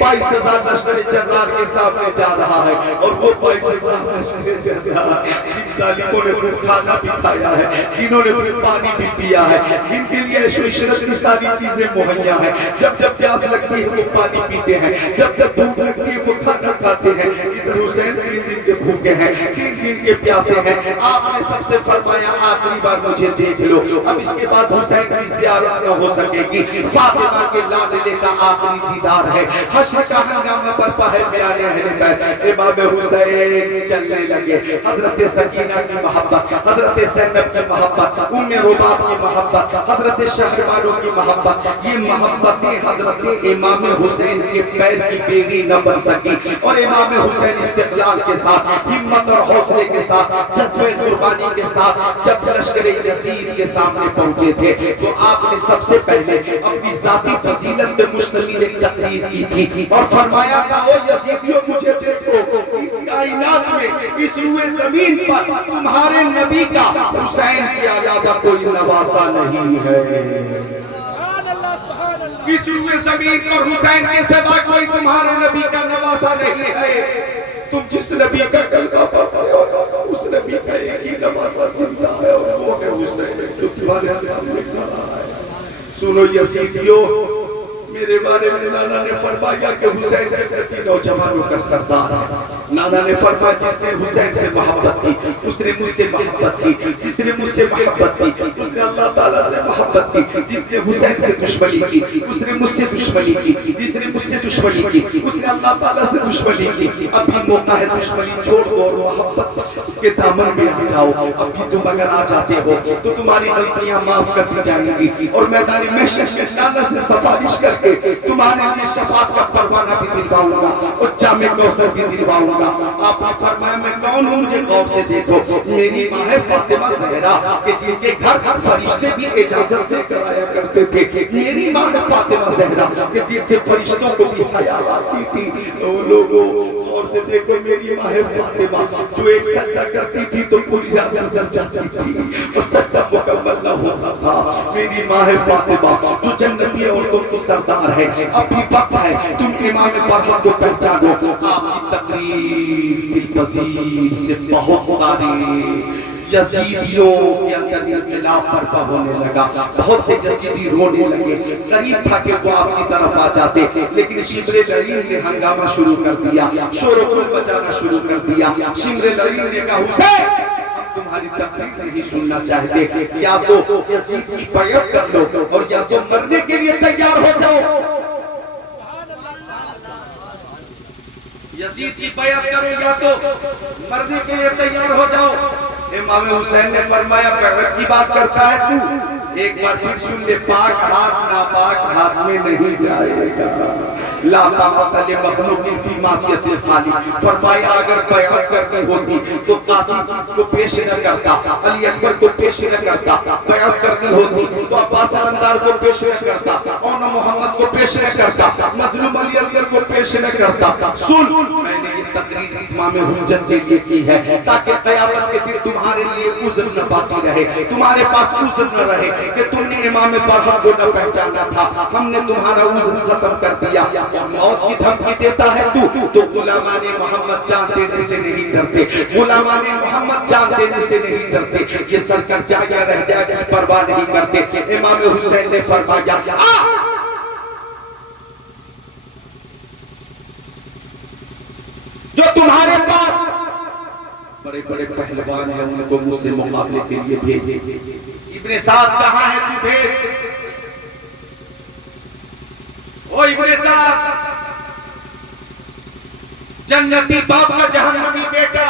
22,000 لشکر جرار کے سامنے جا رہا ہے، اور وہ 22,000 لشکر جرار جن ظالموں نے پھر کھانا بھی کھایا ہے، جنہوں نے پھر پانی بھی پیا ہے، جن کے لیے عیش و عشرت کی ساری چیزیں مہیا ہیں، جب جب پیاس لگتی ہے وہ پانی پیتے ہیں، جب جب بھوک لگتی ہے وہ کھانا کھاتے ہیں۔ ادھر حسین 3 دن کے بھوکے ہیں، 3 دن کے پیاسے ہیں۔ آپ نے سب سے فرمایا آخری بار مجھے دیکھ لو، اب اس کے بعد حسین کی زیارت نہ ہو سکے گی۔ فاطمہ کے لاڈلے کا آخری دیدار ہے، حشر کا ہنگامہ برپا ہے پیارے اہل بیت۔ امام حسین چلنے لگے، حضرت سکینہ کی محبت، حضرت زینب کی محبت، ام رباب کی محبت، حضرت شہربانو کی محبت، یہ محبتیں حضرت امام حسین کے پیر کی بیڑی نہ بن سکی، اور امام حسین استقلال کے ساتھ، ہمت اور حوصلے کے ساتھ، جذبہ قربانی کے ساتھ جب لشکر یزید کے سامنے پہنچے تھے تو آپ نے سب سے پہلے اپنی ذاتی فضیلت پہ مشتمل ایک تقریر کی تھی اور فرمایا تھا او یزیدیوں مجھے دیکھو، اس کائنات میں اس روئے زمین پر تمہارے نبی کا حسین کی علاوہ کوئی نواسا نہیں ہے، اس روئے زمین پر حسین کے سوا کوئی تمہارے نبی کا نواسا نہیں ہے۔ تم جس نبی کا کلمہ پڑھتے ہو اس نبی کا ایک ہی نواسا زندہ ہے اور وہ ہے حسین جو تمہارے سامنے کھڑا ہے۔ سنو یزیدیوں، میرے بارے میں نانا نے فرمایا کہ حسین جنتی نوجوانوں کا سردار ہے۔ نانا نے فرمایا جس نے حسین سے محبت کی اس نے مجھ سے محبت کی، جس نے مجھ سے محبت کی اس نے اللہ تعالیٰ سے محبت کی، جس نے حسین سے دشمنی کی اس نے مجھ سے دشمنی کی، جس نے مجھ سے دشمنی کی اس نے اللہ تعالیٰ سے دشمنی کی۔ ابھی موقع ہے دشمنی چھوڑ دو اور محبت کے دامن میں آ جاؤ۔ ابھی تم اگر آ جاتے ہو تو تمہاری غلطیاں معاف کر دی جائیں گی، اور میدان محشر میں نانا سے سفارش کر کے تمہارے لیے شفاعت کا پروانہ بھی دلواؤں گا اور جامع کوثر بھی دلواؤں گا۔ آپ نے فرمایا میں کون ہوں مجھے غور سے دیکھو، میری ماں ہے فاطمہ زہرا کہ جن کے گھر فرشتے بھی اجازت دے کر آیا کرتے تھے، میری ماں ہے فاطمہ زہرا کہ جن سے فرشتوں کو بھی حیا آتی تھی۔ تو لوگوں غور سے دیکھو، میری ماں ہے فاطمہ جو ایک سجدہ کرتی تھی تو پوری رات گزر جاتی تھی اور سجدہ مکمل نہ ہوتا تھا۔ میری ماں ہے فاطمہ جو جنتی عورتوں کی سردار ہے۔ اب بھی وقت ہے تم امام برحق کو پہچانو۔ آپ کی تقریر دل پذیر سے بہت ساری یزیدیوں کے اندر انقلاب برپا ہونے لگا، بہت سے یزیدی رونے لگے۔ قریب تھا کہ وہ آپ کی طرف آ جاتے، لیکن شمر لعین نے ہنگامہ شروع کر دیا، شور و گل بجانا شروع کر دیا۔ شمر لعین نے کہا حسین تمہاری تقریر نہیں سننا چاہتے، یا تو یزید کی بیعت کر لو اور یا تو مرنے کے لیے تیار ہو جاؤ۔ یزید کی بیعت کرو یا تو مرنے کے لیے تیار ہو جاؤ۔ امام حسین نے فرمایا بیعت کی بات کرتا ہے تو ایک بار پھر سن لے، پاک ہاتھ ناپاک ہاتھ میں نہیں جائے گا۔ لا طاقت لمخلوق فی معصیت الخالق۔ فرمایا اگر بیعت کرنی ہوتی تو قاسم کو پیش نہ کرتا، علی اکبر کو پیش نہ کرتا۔ بیعت کرنی ہوتی تو عباس علمدار کو پیش نہ کرتا، اون محمد کو پیش نہ کرتا، مظلوم علی اصغر کو پیش نہ کرتا۔ سن، میں نے یہ تقریر اتمام حجت کے لیے کی ہے تاکہ قیامت کے دن تمہارے لیے عذر نہ باقی رہے، تمہارے پاس عذر نہ رہے کہ تم نے امام برحق کو نہ پہچانا تھا۔ ہم نے تمہارا عذر ختم کر دیا۔ موت کی دھمکی دیتا ہے تو غلامان محمد جان دینے سے نہیں ڈرتے، غلامان محمد جان دینے سے نہیں ڈرتے، یہ سر کر جائے یا رہ جائے کی پرواہ نہیں کرتے۔ امام حسین نے فرمایا جو تمہارے پاس بڑے بڑے پہلوان ہیں ان کو مجھ سے مقابلے کے لیے بھیجے. ابن سعد کہاں ہے تو بھیج. او ابن سعد جنتی باپ کا جہنمی بیٹا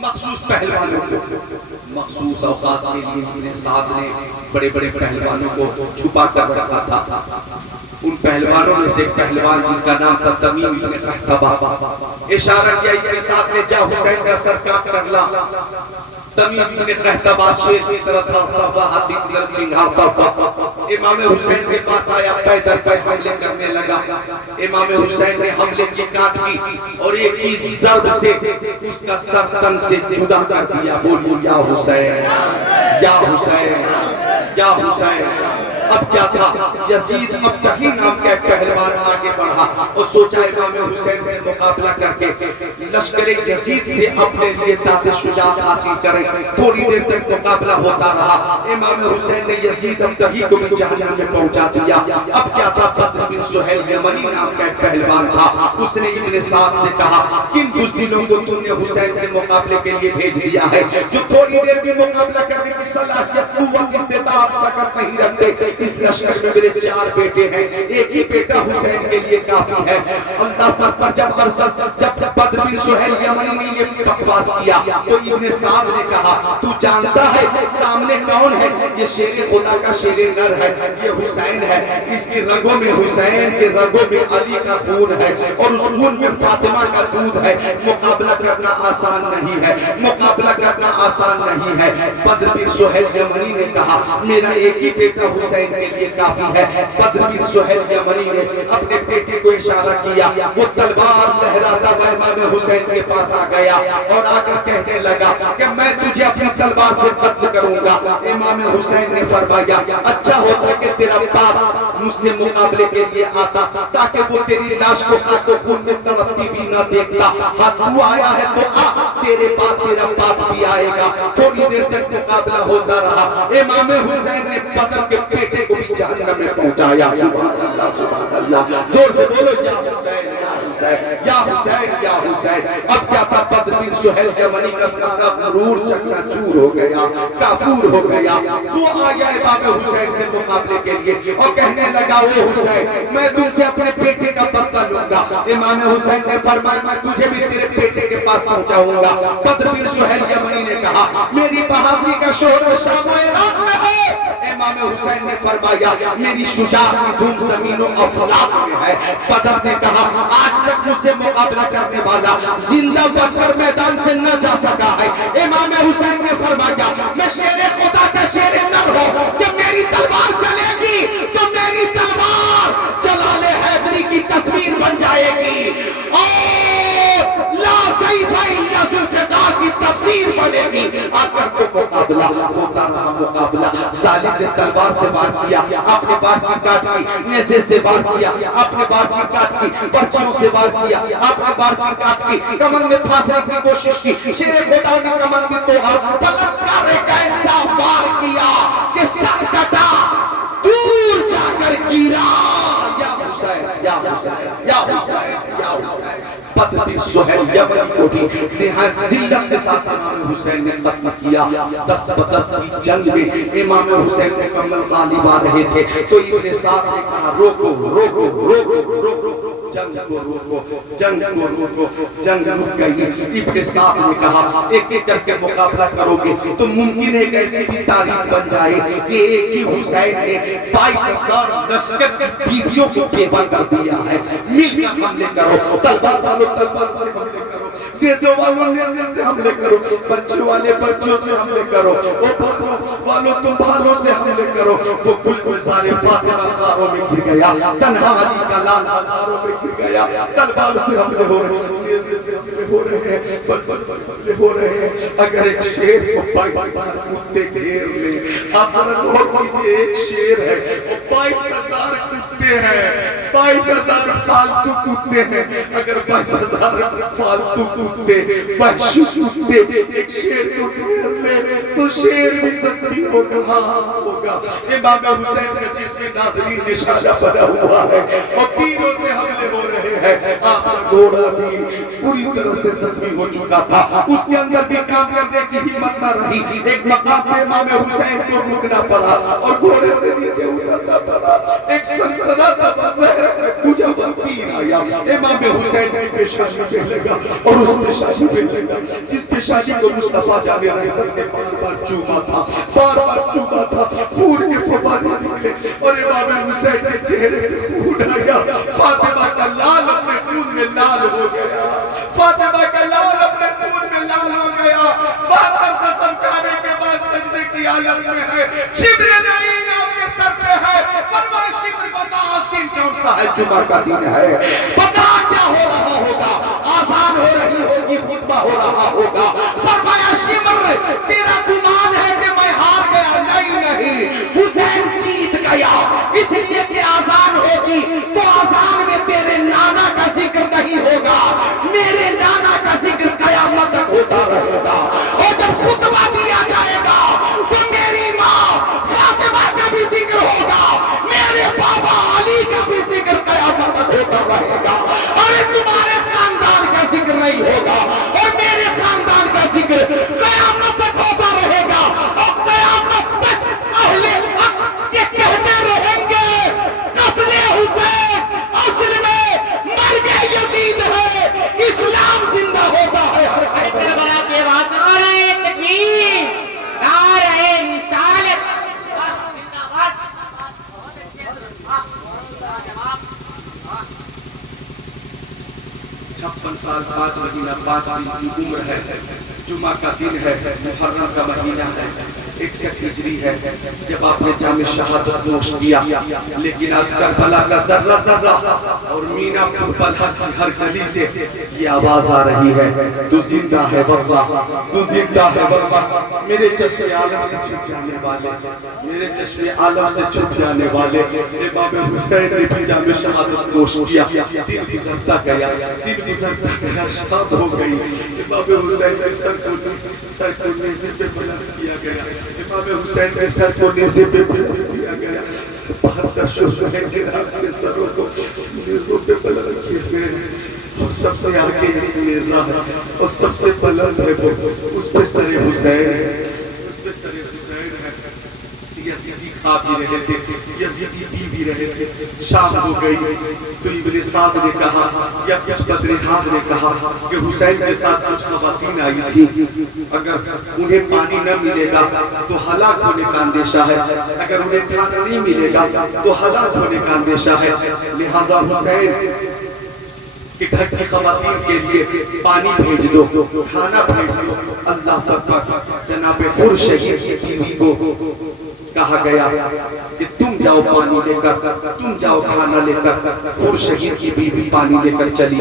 مخصوص پہلوانوں کو مخصوص اوقات کے لیے ابن سعد نے بڑے بڑے پہلوانوں کو چھپا کر رکھا تھا. ان پہلوانوں میں سے ایک پہلوان جس کا نام تھا تمیم ابن قحطبہ. اشارہ کیا ابن سعد نے جا حسین کا سر کاٹ کر لا. تمیم ابن قحطبہ شیر کی طرح دھڑتا ہوا ہاتھی کی طرح چنگھاڑتا ہوا امام حسین کے پاس آیا. پے در پے حملے کرنے لگا. امام حسین نے حملے کی کاٹ کی اور ایک ہی ضرب سے اس کا سر تن سے جدا کر دیا. بولو یا حسین یا حسین یا حسین. اب کیا تھا؟ یزید اب تہی نام کا ایک پہلوان آگے بڑھا اور سوچا امام حسین سے مقابلہ کر کے لشکر یزید سے اپنے لیے داد شجاعت حاصل کریں. تھوڑی دیر تک مقابلہ ہوتا رہا. امام حسین نے یزید اب تہی کو بھی جہنم میں پہنچا دیا. اب کیا تھا؟ بدر بن سہیل یمنی نام کا ایک پہلوان تھا. اس نے ابن سعد سے کہا کن بزدلوں کو تم نے حسین سے مقابلے کے لیے بھیج دیا ہے جو تھوڑی دیر بھی مقابلہ کرنے کی صلاحیت قوت استطاعت سکت نہیں رکھتے. اس لشکر میں میرے 4 بیٹے ہیں. ایک ہی بیٹا حسین کے لیے کافی ہے. اللہ پر جب بدر بن سہیل یمنی نے یہ بکواس کیا تو ابن سعد نے کہا تو جانتا ہے سامنے کون ہے؟ یہ شیر خدا کا شیر نر ہے. یہ حسین ہے. اس کی رگوں میں حسین کے رگوں میں علی کا خون ہے اور اس خون میں فاطمہ کا دودھ ہے. مقابلہ کرنا آسان نہیں ہے. مقابلہ کرنا آسان نہیں ہے. بدر بن سہیل یمنی نے کہا میرا ایک ہی بیٹا حسین کے لیے کافی ہے. بدر بن سہیل یمنی نے اپنے بیٹے کو اشارہ کیا. وہ تلوار لہراتا ہوا امام حسین کے پاس آ گیا اور آ کر کہنے لگا کہ میں تجھے اپنی تلوار سے قتل کروں گا. امام حسین نے فرمایا اچھا ہوتا کہ تیرا باپ مجھ سے مقابلے کے لیے آتا تاکہ وہ تیری لاش کو خاک و خون میں تڑپتی بھی نہ دیکھتا. ہاں تو آیا ہے تو آ, تیرے بعد تیرا باپ بھی آئے گا. تھوڑی دیر تک مقابلہ ہوتا رہا. امام حسین نے بدر کے بیٹے کو بھی جہنم میں پہنچایا. سبحان اللہ سبحان اللہ. زور سے بولو یا حسین یا حسین یا حسین یا حسین. اب کیا تھا؟ بدر بن سہیل یمنی کا سارا غرور چکنا چور ہو گیا, کافور ہو گیا. وہ آیا امام حسین سے مقابلے کے لیے اور کہنے لگا وہ حسین میں تم سے اپنے بیٹے کا بدلہ لوں گا. امام حسین نے فرمایا میں تجھے بھی تیرے بیٹے کے پاس پہنچاؤں گا. بدر بن سہیل یمنی نے کہا میری بہادری کا شور شام و عراق میں ہے. امام حسین نے فرمایا میری شجاعت کی دھوم زمین و افلاک میں ہے. بدر نے کہا آج تک مجھ سے مقابلہ کرنے والا زندہ بچ کر میدان سے نہ جا سکا ہے. امام حسین نے فرمایا میں شیر خدا کا شیر نر ہوں. جب میری تلوار چلے گی تو میری تلوار جلال حیدری کی تصویر بن جائے گی اور لا سیف الا ذوالفقار کی تفسیر بنے گی. آ کر تو مقابلہ ہوتا رہا. مقابلہ ظالم نے تلوار سے وار کیا, اپنے بار کی کاٹ کی. نیزے سے وار کیا, اپنے بار کی کاٹ کی. پرچیوں سے وار کیا, اپنے بار کی کاٹ کی. کمن میں پھانسنے کی کوشش کی. شیر خدا نے کمن میں توڑا, پلٹ کر ایک ایسا وار کیا کہ سر کٹا, دور جا کر گرا. یا حسین یا حسین یا حسین یا حسین. بدر بن سہیل یمنی کو بھی نہایت ذلت کے ساتھ امام حسین نے قتل کیا. دست بدست کی جنگ میں امام حسین نے کمل غالب آ رہے تھے تو ابن سعد نے کہا روکو روکو روکو روکو جنگ کو روکو جنگ کو روکو. جنگ رک گئی. ابن سعد نے کہا ایک ایک کر کے مقابلہ کرو گے تو ممکن ہے کہ ایسی بھی تاریخ بن جائے کہ ایک ہی حسین نے 22,000 لشکر کی بیویوں کو بیوہ کر دیا ہے. مل کر حملے کرو. تلوار والو تلوار سے حملے کرو, نیزے والو نیزے سے حملے کرو, پرچیوں والے پرچیوں سے حملے کرو, بھالوں والو تم بھالوں سے حملے کرو. وہ کل گزار فاطمہ غاروں میں گر گیا, تنہا علی کا لال غاروں میں گر گیا. تلوار سے حملے ہو رہے ہیں, نیزے سے حملے ہو رہے ہیں, حملے ہو رہے ہیں. اگر ایک شیر کو 22,000 کتے گھیر لیں, آپ ذرا غور کیجئے, ایک شیر ہے اور 22,000 کتے ہیں, 22,000 فالتو کتے ہیں. اگر 22,000 فالتو کتے وحشی کتے ایک شیر کو گھیر لے تو شیر بھی زخمی ہوگا امام حسین کا جسم ناظرین نشانہ بنا ہوا ہے اور تیروں سے حملے ہو رہے ہیں آپ کا گھوڑا بھی پوری طرح سے زخمی ہو چکا تھا اس کے اندر بھی کام کرنے کی ہمت نہ رہی ایک مقام پہ امام حسین کو رکنا پڑا اور گھوڑے سے نیچے اترنا پڑا ایک سنسناتا بزہر مجھے وقتیر آیا امام حسین کی پیشانی پہ لگا اور اس پیشانی پہ لگا جس پیشانی کو مصطفیٰ جانے رحمت نے بار بار چوبا تھا پھول کے فبانے نکلے اور امام حسین کے چہرے پہ خون آیا فاطمہ کا لال اپنے خون میں لال ہو گیا فاطمہ کا لال اپنے خون میں لال ہو گیا بہتر زخم کھانے کے بعد سجدے کی حالت میں ہے شبر نہیں آپ کے سر پہ ہے فرمائے شبر بتا دن کون سا ہے جمعہ کا دن ہے بتا کیا ہو رہا ہوگا آزان ہو رہی ہوگی خطبہ ہو رہا ہوگا فرمایا شبر تیرا گمان ہے کہ میں ہار گیا نہیں حسین جیت گیا اس لیے کہ آزان ہوگی تو آزان میں تیرے نانا کا ذکر نہیں ہوگا میرے نانا کا ذکر قیامت تک ہوتا رہے گا اور جب خطبہ دیا جائے گا تو میری ماں فاطمہ کا بھی ذکر ہوگا میرے بابا علی کا بھی ذکر قیامت تک ہوتا رہے گا اور تمہارے خاندان کا ذکر نہیں ہوگا اور میرے خاندان کا ذکر قیامت تک ہوتا رہے گا اور قیامت تک اہل حق یہ کہتے رہیں گے قتل حسین اصل میں مرگ یزید ہے اسلام زندہ ہوتا ہے کربلا کے بعد نعرہ تکبیر نعرہ رسالت 56 سال 5 مہینہ 5 دن کی عمر ہے جمعہ کا دن ہے محرم کا مہینہ ہے 61 ہجری ہے جب آپ نے جام شہادت نوش کیا لیکن آج کربلا کا ذرہ ذرہ اور مینا کربلا کی ہر گلی سے یہ آواز آ رہی ہے تو زندہ ہے واللہ تو زندہ ہے واللہ میرے چشم عالم سے چھپ جانے والے میرے چشم عالم سے چھپ جانے والے امام حسین نے بھی جام شہادت نوش کیا دل گزرتا گیا دل گزرتا گیا شام ہو گئی امام حسین نے سر کو نیزے پہ بلند کیا گیا امام حسین نے سر کو نیزے پہ بلند کیا گیا 72 شہداء کرام کے سروں کو نیزوں پہ بلند کیا گیا اور سب سے آگے ایک نیزہ ہے اور سب سے بلند ہے وہ اس پہ سر حسین ہے اس پہ سر حسین ہے یزیدی کھا بھی رہے تھے یزیدی پی بھی رہے تھے شام ہو گئی تو ابن سعد نے کہا یا کچھ بدرحاد نے کہا کہ حسین کے ساتھ کچھ خواتین آئی تھی اگر انہیں پانی نہ ملے گا تو ہلاک ہونے کا اندیشہ ہے اگر انہیں کھانا نہیں ملے گا تو ہلاک ہونے کا اندیشہ ہے لہذا حسین کہ گھر کی خواتین کے لیے پانی بھیج دو کھانا بھیج دو اللہ تک جناب پر شہید کی بیوی کو کہا گیا کہ تم جاؤ پانی لے کر تم جاؤ کھانا لے کر پر شہید کی بیوی پانی لے کر چلی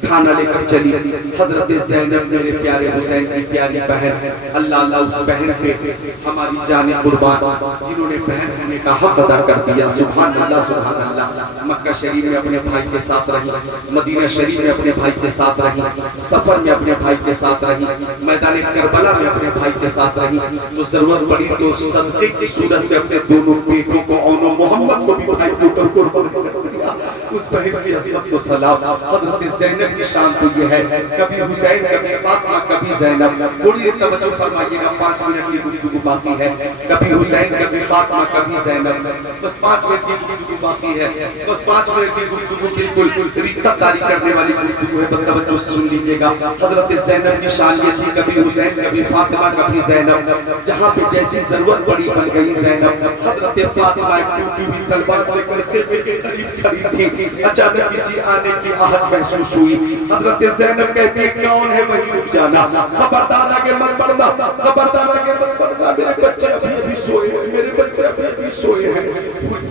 کھانا لے کر چلی حضرت زینب میرے پیارے حسین کی پیاری بہن اللہ اللہ اس بہن پہ ہماری جان قربان جنہوں نے بہن ہونے کا حق ادا کر دیا سبحان اللہ مکہ شریف میں اپنے بھائی کے ساتھ رہی مدینہ شریف میں اپنے بھائی کے ساتھ رہی سفر میں اپنے بھائی کے ساتھ رہی میدان کربلا میں اپنے بھائی کے ساتھ رہی تو ضرورت پڑی تو صدقے کی صورت میں اپنے دونوں بیٹوں کو اون و محمد کو بھی بھائی کو قربان کر دیا اس بہن کی عظمت کو سلام حضرت زینب کی شان تو یہ ہے کبھی حسین کبھی فاطمہ کبھی زینب تھوڑی توجہ فرمائیے گا 5 منٹ کی گفتگو باقی ہے کبھی حسین کبھی فاطمہ کبھی زینب بس 5 منٹ کی گفتگو باقی ہے بس 5 منٹ کی گفتگو بالکل ریختہ کاری کرنے والی گفتگو ہے بس توجہ سے سن لیجیے گا حضرت زینب کی شان یہ تھی کبھی حسین کبھی فاطمہ کبھی زینب جہاں پہ جیسی ضرورت پڑی بن گئی زینب حضرت فاطمہ ایک ٹوٹی ہوئی تلوار لے کر خیمے کے قریب کھڑی تھی اچانک کسی آنے کی آہٹ محسوس ہوئی حضرت زینب کہتی ہے کون ہے وہی رک جانا خبردار آگے مت بڑھنا خبردار آگے مت بڑھنا میرے بچے ابھی سوئے ہیں میرے بچے ابھی سوئے ہیں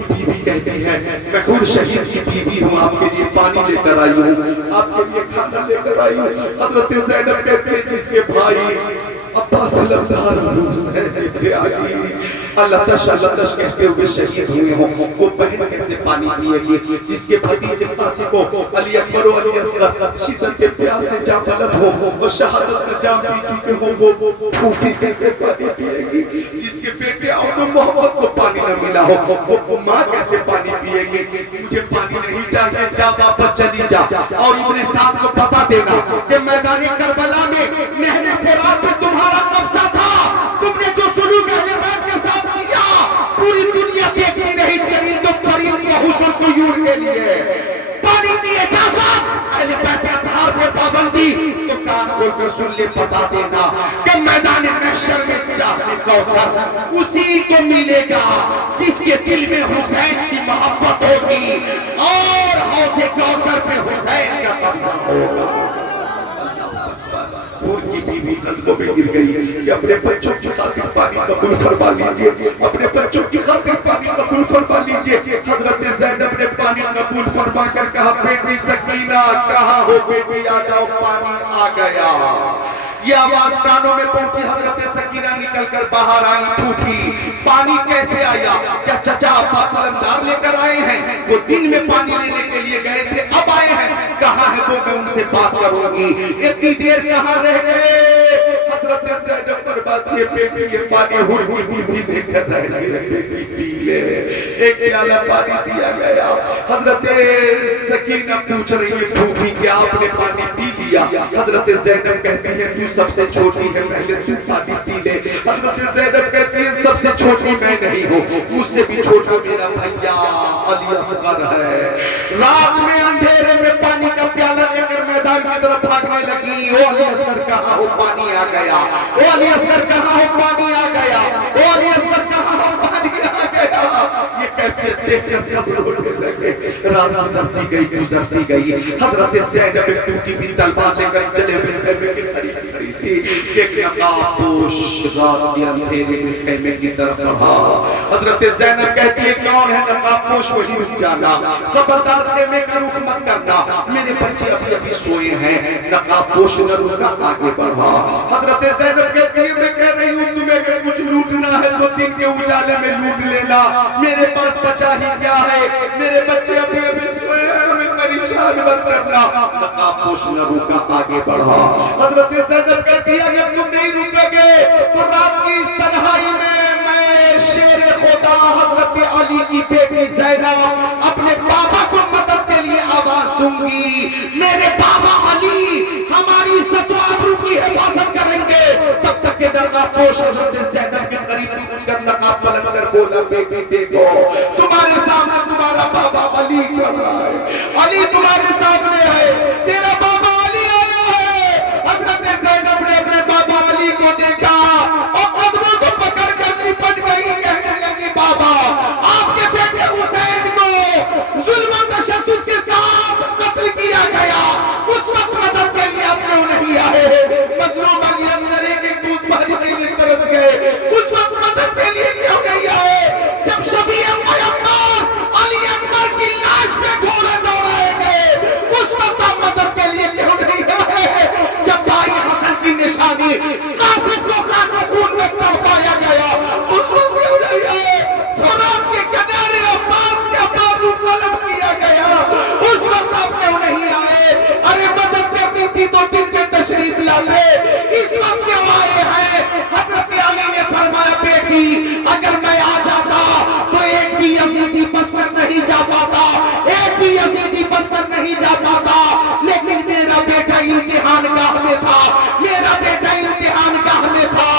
بیوی کہتی ہے میں خود شہید کی بیوی ہوں آپ کے لیے پانی لے کر آئی ہوں آپ کے لیے کھانا لے کر آئی ہوں حضرت زینب کہتی ہے جس کے بھائی عباس علمدار حسین کے آئی اللہ تش کہتے ہوئے شہید ہوئے ہوں، وہ بہن کیسے پانی پیے گی جس کے بھتیجے قاسم کو علی اکبر و علی اصغر شدت کے پیاس سے جاں طلب ہو اور شہادت کا جام پی چکے ہوں، وہ پھوٹی کیسے پانی پیے گی جس کے بیٹے اور محمد کو پانی نہ ملا ہو، وہ ماں کیسے پانی پیے گی؟ مجھے پانی نہیں چاہیے، جا واپس چلی جا اور ابن سعد کو بتا دینا کہ میدان کربلا میں نہر فرات میں تمہارا قبضہ تھا، تم نے جو سلوک اہل بیت کے ساتھ کیا پوری دنیا دیکھتی رہی، چرند و پرند و حسن سیور کے لیے پانی کی اجازت اہل بیت کے اطہار پر پابندی، تو کان کھول کر سن لے بتا دینا کہ میدان محشر میں چاہنے کوثر اسی کو ملے گا جس کے دل میں حسین کی محبت ہوگی اور حوض کوثر پہ حسین کا قبضہ ہوگا۔ پور کی بیوی قلبوں میں گر گئی کہ اپنے بچوں کی خاطر پانی قبول فرما لیجئے، اپنے بچوں کی خاطر پانی قبول فرما لیجئے۔ حضرت زینب نے پانی قبول فرما کر کہا بیٹی سکینہ کہاں ہو بیٹی آ جاؤ پانی آ گیا۔ یہ آواز کانوں میں پہنچی، حضرت سکینہ نکل کر باہر آئی، پھوٹی پانی کیسے آیا؟ کیا چچا عباس علمدار لے کر آئے ہیں؟ وہ دن میں پانی لینے کے لیے گئے تھے اب آئے ہیں، کہاں ہے وہ میں ان سے بات کروں گی، اتنی دیر کہاں رہ گئے؟ حضرت زینب فرماتی ہے بیٹی یہ پانی ہوئی بھی دے کر رہ گئے، بیٹی پی لے۔ ایک پیالہ پانی دیا گیا، حضرت سکینہ پوچھ رہی ہے پھوپھی کیا آپ نے پانی پی لیا؟ حضرت زینب کہتی ہے تو سب سے چھوٹی ہے پہلے تو پانی پی لے۔ حضرت زینب کہتی ہے سب سے چھوٹی میں نہیں ہوں، مجھ سے بھی چھوٹا میرا بھیا علی اصغر ہے۔ رات میں اندھیرے میں پانی کا پیالہ لے کر میدان کی طرف بھاگنے لگی، او علی اصغر کہاں ہو پانی آ گیا، او علی اصغر کہاں ہو پانی آ گیا، او علی اصغر کہاں ہو پانی آ گیا۔ یہ کیفیت دیکھ کر سب رونے لگے، رات گزرتی گئی، حضرت زینب ایک ٹوٹی بھی تلوار لے کر چلے ہوئے خیمے کے قریب کھڑی تھی، ایک نقاب پوش رات کے اندھیرے میں خیمے کی طرف بڑھا۔ حضرت زینب کہتی ہے کون ہے نقاب پوش؟ وہی نہیں جانا، خبردار خیمے کا رخ مت کرنا، میرے بچے ابھی ابھی سوئے ہیں۔ نقاب پوش نہ رکا، آگے بڑھا۔ حضرت زینب کہتی ہے میں کہہ رہی ہوں تمہیں اگر کچھ لوٹنا ہے تو دن کے اجالے میں لوٹ لینا، میرے پاس بچا ہی کیا ہے، میرے بچے ابھی ابھی سوئے ہیں، ہمیں پریشان مت کرنا۔ نقاب پوش نہ رکا، آگے بڑھا۔ حضرت زینب کہتی ہے اگر تم نہیں رکو گے تو رات کی اس تنہائی میں شیر خدا حضرت علی کی بیٹی زینب اپنے بابا کو مدد کے لیے آواز دوں گی، میرے بابا علی ہماری عزت و آبرو کی حفاظت کریں گے۔ تب تک کہ نقاب پوش حضرت زینب کے قریب پہنچ کر نقاب پلٹ کر بولا بیٹی دیکھو تمہارے سامنے تمہارا بابا علی کر رہا ہے، علی تمہارے سامنے ہے، تیرا بابا علی آیا ہے۔ حضرت زینب نے اپنے بابا علی کو دیکھا اور قدموں کو پکڑ کر لپٹ گئی، کہنے لگی بابا آپ کے بیٹے حسین کو ظلم و تشدد کے ساتھ قتل کیا گیا، اس وقت مدد کے لیے آپ کیوں نہیں آئے؟ مظلوم علی اصغر کے دودھ پانی کے لیے ترس گئے، اس وقت مدد کے لیے کیوں نہیں آئے؟ جب شفیع پیغمبر علی اکبر کی لاش پہ گھوڑے دوڑائے گئے، اس وقت آپ مدد کے لیے کیوں نہیں آئے؟ جب بھائی حسن کی نشانی قاسم کو خاک و خون میں تڑپایا گیا، اس وقت کیوں نہیں آئے؟ فرات کے کنارے عباس کا بازو قلم کیا گیا، اس وقت آپ کیوں نہیں آئے؟ ارے مدد کرنی تھی تو دن میں تشریف لاتے، اس وقت کیوں آئے ہیں؟ حضرت علی نے فرمایا بیٹی اگر میں آ جاتا تو ایک بھی یزیدی بچ کر نہیں جا پاتا، ایک بھی یزیدی بچ کر نہیں جا پاتا، لیکن میرا بیٹا امتحان گاہ میں تھا، میرا بیٹا امتحان گاہ میں تھا۔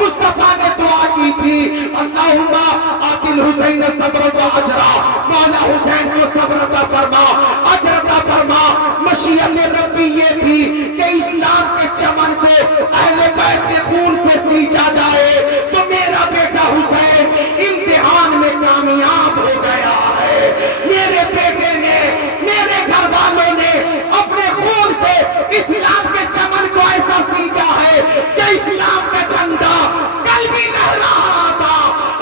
مصطفیٰ نے دعا کی تھی اللہم آت الحسین صبر و اجرا، مولا حسین کو صبر عطا فرما، اجر عطا فرما۔ مشیت ربی یہ تھی کہ اسلام کے چمن کو اہل بیت کے خون سے سینچا جائے، تو میرا بیٹا حسین امتحان میں کامیاب ہو گیا ہے۔ میرے بیٹے نے، میرے گھر والوں نے اپنے خون سے اسلام کے چمن کو ایسا سینچا ہے کہ اسلام کا جھنڈا کل بھی لہرا رہا تھا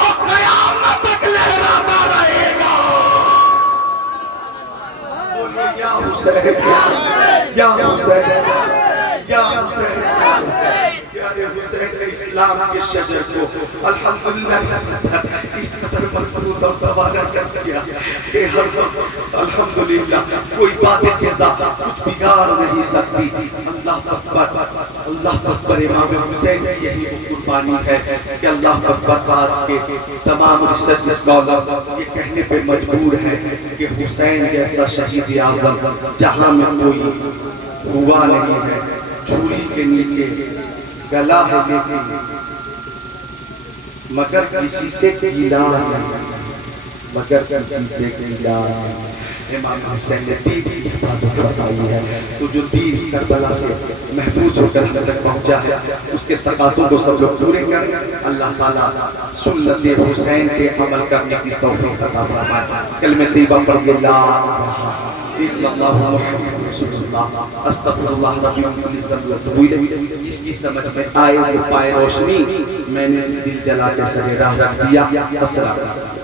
اور قیامت تک لہراتا رہے گا۔ یا حسین یا حسین یا حسین یا حسین حسین نے اسلام کے شجر کو الحمدللہ اس قدر مضبوط اور دوبارہ کر دیا کہ ہر وقت الحمدللہ کوئی بات خزا کچھ بگاڑ نہیں سکتی. اللہ اکبر امام حسین کی یہی قربانی ہے کہ اللہ اکبر آج کے تمام ریسرچ اسکالر یہ کہنے پہ مجبور ہے کہ حسین جیسا شہید اعظم جہاں میں کوئی ہوا نہیں ہے. چھری کے نیچے گلا ہے لیکن مگر کسی سے گیلا نہیں, مگر کسی سے گیلا نہیں. امام حسین نے دین کی حفاظت بتائی ہے تو جو دین کربلا سے محفوظ ہو کر ہم تک پہنچا ہے اس کے تقاضوں کو سب لوگ پورے کریں. اللہ تعالیٰ سنت حسین کے عمل کرنے کی توفیق عطا فرمائے. کلمہ طیبہ پڑھ کے لا الہ الا اللہ محمد رسول اللہ استغفر اللہ ربی من کل ذنب واتوب الیہ. جس کی سمجھ میں آئے وہ پائے روشنی, میں نے دل جلا کے سر راہ رکھ دیا. السلام علیکم.